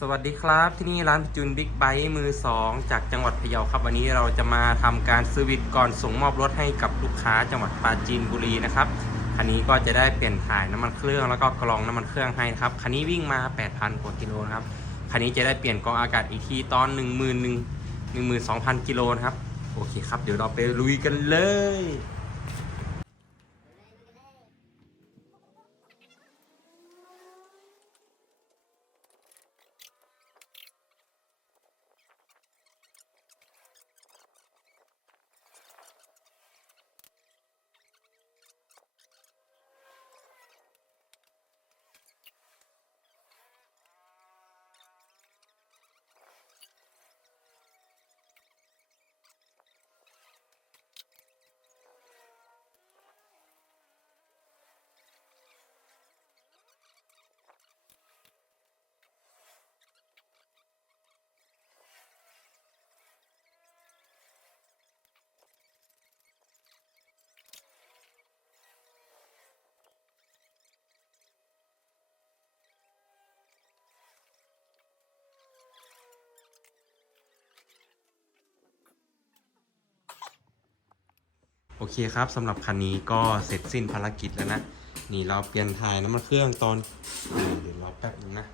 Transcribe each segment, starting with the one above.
สวัสดีครับที่นี่ร้านจุนบิ๊กไบค์มือ 2 จากจังหวัดพะเยาครับ วันนี้เราจะมาทำการซื้อวิทก่อนส่งมอบรถให้กับลูกค้าจังหวัดปราจีนบุรีนะครับคันนี้ก็จะได้เปลี่ยนถ่ายน้ำมันเครื่องแล้วก็กรองน้ำมันเครื่องให้นะครับคันนี้วิ่งมา 8,000กว่ากิโลนะครับคันนี้จะได้เปลี่ยนกองอากาศอีกทีตอน 1 1 1 1 2 0 0 0กิโลนะครับโอเคครับเดี๋ยวเราไปลุยกันเลย โอเคครับสำหรับคันนี้ก็เสร็จสิ้นภารกิจแล้วนะ นี่เราเปลี่ยนถ่ายน้ำมันเครื่องตอนเดี๋ยวรอแป๊บนึงนะ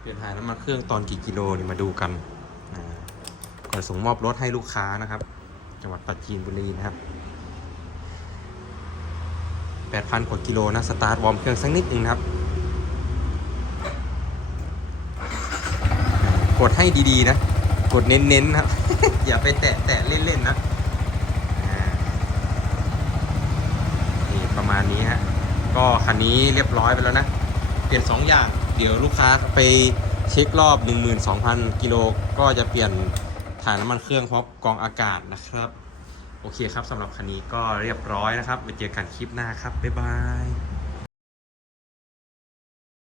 เปลี่ยนถ่ายน้ำมันเครื่องตอนกี่กิโลนี่มาดูกันก่อนส่งมอบรถให้ลูกค้านะครับ จังหวัดปราจีนบุรีนะครับ8,000กว่ากิโลนะ สตาร์ทวอร์มเครื่องสักนิดนึงนะครับ กดให้ดีๆนะ กดเน้นๆครับ อย่าไปแตะแตะเล่นๆนะนี่ประมาณนี้ฮะ ก็คันนี้เรียบร้อยไปแล้วนะ เปลี่ยน 2 อย่าง เดี๋ยวลูกค้าไปเช็ครอบ 12,000 กิโลก็จะเปลี่ยนถ่ายน้ำมันเครื่องพร้อมกองอากาศนะครับ โอเคครับสำหรับคันนี้ก็เรียบร้อยนะครับไว้เจอกันคลิปหน้าครับ บ๊ายบาย